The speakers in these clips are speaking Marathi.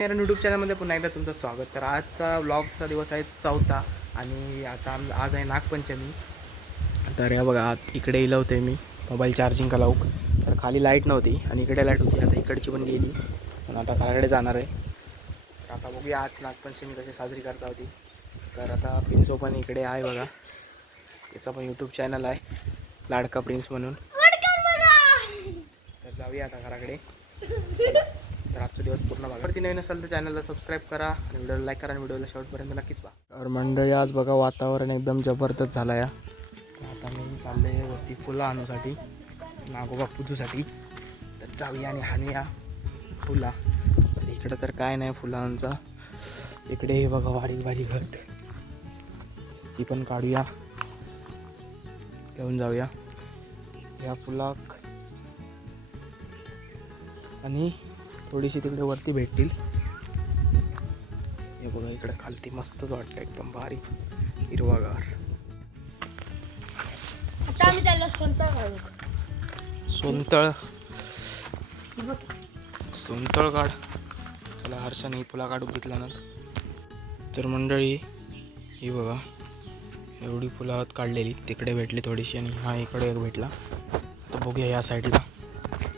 यूट्यूब चॅनलमध्ये पुन्हा एकदा तुमचं स्वागत. तर आजचा व्लॉगचा दिवस आहे चौथा आणि आता आम आज आहे नागपंचमी. तर या बघा आत इकडे इलवते मी मोबाईल चार्जिंग लावूक तर खाली लाइट नव्हती आणि इकडे लाइट होती आता इकडची पण गेली. पण आता घराकडे जाणार आहे. तर आता बघूया आज नागपंचमी कशी साजरी करता होती. तर आता प्रिन्सो पण इकडे आहे बघा. त्याचा पण यूट्यूब चॅनल आहे. लाडका प्रिन्स म्हणून. तर जाऊया आता घराकडे. तर आजचा दिवस पूर्ण बघा. वरती नवीन असेल तर चॅनलला सबस्क्राईब करा आणि व्हिडिओला लाईक करा आणि व्हिडिओला शेवटपर्यंत नक्कीच पहा. तर मंडळी आज बघा वातावरण एकदम जबरदस्त झालं या. आता मी चालले वरती फुलं आणूसाठी नागोबा पूजूसाठी तर जाऊया आणि हाणूया फुला. इकडं तर काय नाही फुलांचा. इकडे हे बघा बारीक बारीक घट. ती पण काढूया. घेऊन जाऊया. या फुलाक. आणि थोडीशी तिकडे वरती भेटतील. हे बघा इकडे खालती मस्तच वाटतं एकदम भारी हिरवागार. सोनतळ सोनतळ. काढ. चला हर्षाने फुला काढून घेतला ना. तर मंडळी ही बघा एवढी फुलं काढलेली. तिकडे भेटली थोडीशी आणि हा इकडे एक भेटला. तर बघूया या साईडला.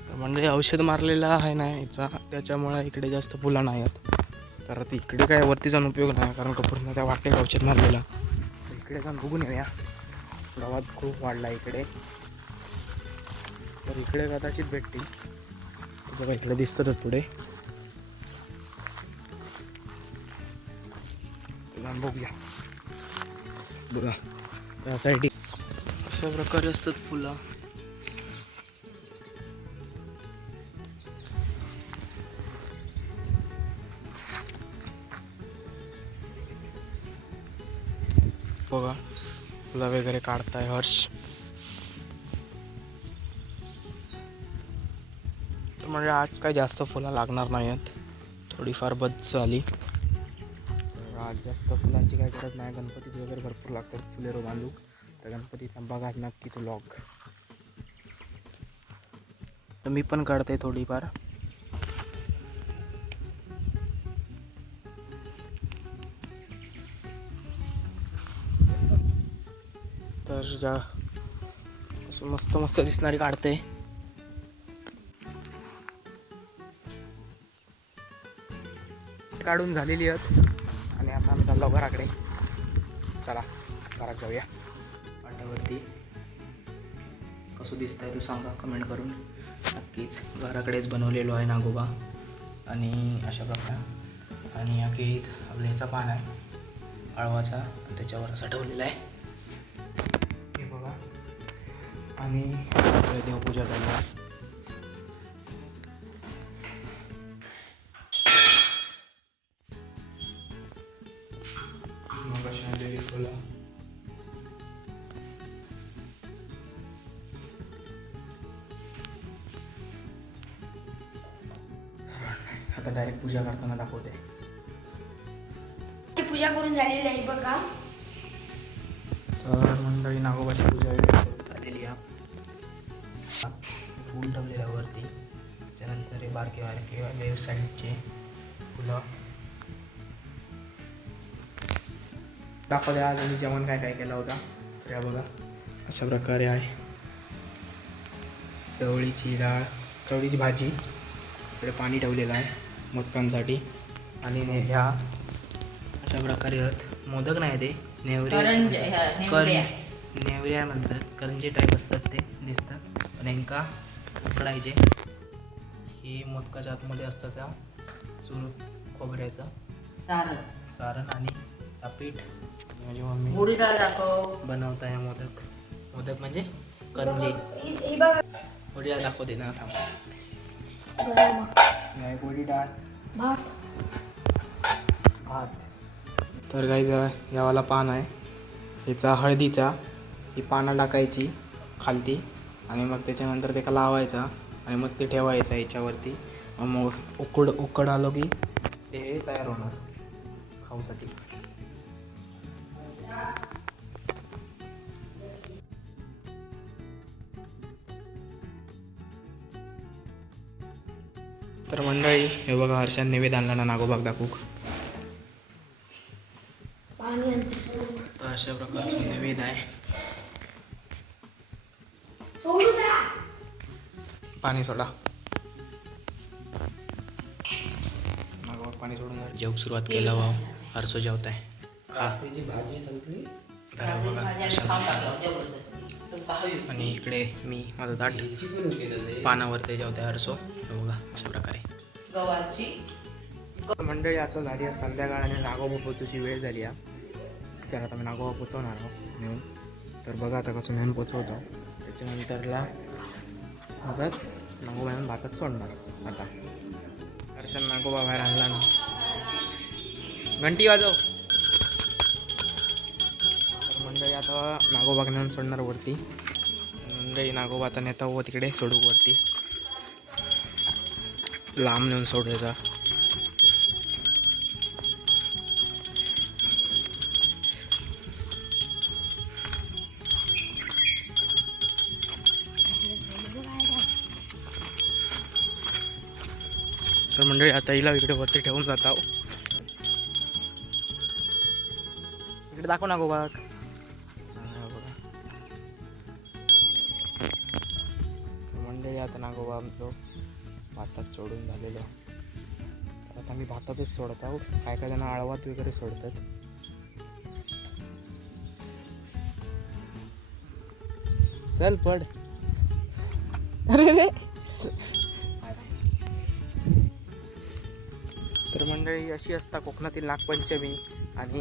तर मंडळी औषध मारलेलं आहे ना याचा. त्याच्यामुळे इकडे जास्त फुलं नाही आहेत. तर आता इकडे काय वरती जाऊन उपयोग नाही कारण का पूर्ण त्या वाटे गावच्यात मारलेला. इकडे जाऊन बघून येऊया. गावात खूप वाढला इकडे. तर इकडे कदाचित भेटतील. बघा इकडे दिसतातच पुढे. जाऊन बघूया. बघा त्यासाठी अशा प्रकारे असतात फुलं. बघा. फुलं वगैरे काढताय हर्ष. तर म्हणजे आज काय जास्त फुलं लागणार नाही आहेत थोडीफार बच झाली. आज जास्त फुलांची काय गरज नाही. गणपतीत वगैरे भरपूर लागतात फुले बांधू तर गणपतीत बघा नक्कीच व्लॉग तर मी पण काढते थोडीफार. तर असं अशी मस्त मस्त दिसणारी काढते. काढून झालेली आहेत. आणि आता आम्ही चाललो घराकडे. चला घरात जाऊया. वाट्यावरती कसं दिसतंय तू सांगा कमेंट करून. नक्कीच घराकडेच बनवलेलो आहे नागोबा आणि अशा प्रकारे. आणि या केळीत आपल्या ह्याचा पान आहे आळवाचा आणि त्याच्यावर असा ठेवलेला आहे. आणि इकडे देवपूजा चालू आहे मग अशा आलेली फुलं आता डायरेक्ट पूजा करताना दाखवते ती पूजा करून झालेली आहे बघा तर मंडळी नागोबाची पूजा वगैरे झालेली आहे फूल ठेवलेलं वरती त्यानंतर हे बारके बारके वेव साईडचे फुलं. दाखवल्या आज आम्ही जेवण काय काय केलं होता. तर या बघा. अशा प्रकारे आहे. चवळीची डाळ चवळीची भाजी. इकडे पाणी ठेवलेलं आहे मोदकांसाठी आणि ह्या अशा प्रकारे मोदक नाही ते नेवरे नेवऱ्या म्हणतात. करंजे. टाईप असतात ते दिसतात. पण यांका उकडायचे ही मोदकाच्या आतमध्ये असतं त्या चूर खोबऱ्याचं. सारं सारण आणि पीठ. माझी मम्मी बनवता आहे मोदक. मोदक म्हणजे करंजे गोडी डाळ दाखवते ना थांब. नाही गोडी डाळ. भात. भात. तर काही यावाला पान आहे. याचा हळदीचा. ही पानं टाकायची खालती. आणि मग त्याच्यानंतर त्याला लावायचा आणि मग ते ठेवायचं याच्यावरती. मग उकड उकड आलो की ते तयार होणार खाऊसाठी. तर मंडळी हे बघा हर्षान निवेद आणला ना नागोबाग दाखवूक. तर अशा प्रकारचं निवेद आहे. पाणी सोडा. पाणी सोडून झालं. जेवू सुरुवात केलं वा खा. धरा बघा हर्षाला. आणि इकडे मी माझं ताट पानावर ते जेवते हरसो. हे बघा अशा प्रकारे. मंडळी आता झाली आहे संध्याकाळ आणि नागोबा पोचूची वेळ झाली आहे. तर आता मी नागोबा पोचवणार आहोत नेऊन. तर बघा आता कसं नेऊन पोचवतो त्याच्यानंतरला मगच नागोबा येऊन भातच सोडणार. आता. दर्शन नागोबा बाहेर आणला ना. घंटी वाजव. मंडळी आता नागोबा नेऊन सोडणार वरती. मंडळी नागोबा आता नेता व तिकडे सोडू वरती. लांब नेऊन सोडायचा. तर मंडळी आता हिला इकडे वरती ठेवून जात आहो इकडे दाखव ना गोबाग मंडळी आता नागोबा आमचं भातात सोडून झालेलं. आता मी भातातच सोडत आहोत काय काय जण आळवात वगैरे सोडतात. चल पड. अरे रे. तर मंडळी अशी असता कोकणातील नागपंचमी. आणि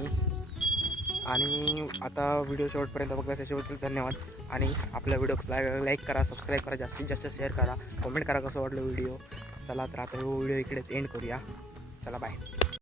आणि आता व्हिडिओ शेवटपर्यंत बघल्यास शेवटतील धन्यवाद. आणि आपला व्हिडिओ लाईक करा सबस्क्राईब करा जास्तीत जास्त शेअर करा. कमेंट करा कसं वाटलं व्हिडिओ. चला तर आता व्हिडिओ इकडेच एंड करूया. चला बाय